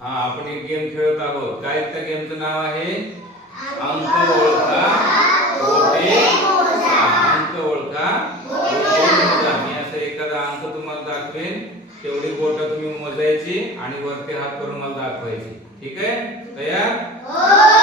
हा आपण एक गेम खेळत आहोत. काय त्या गेमचं नाव आहे? अंक ओळखा. गोटे अंक ओळखा. मी असं एखादा अंक तुम्हाला दाखवेन. तेवढी बोट तुम्ही मोजायची आणि वरती हात करून मला दाखवायची. ठीक आहे? तयार?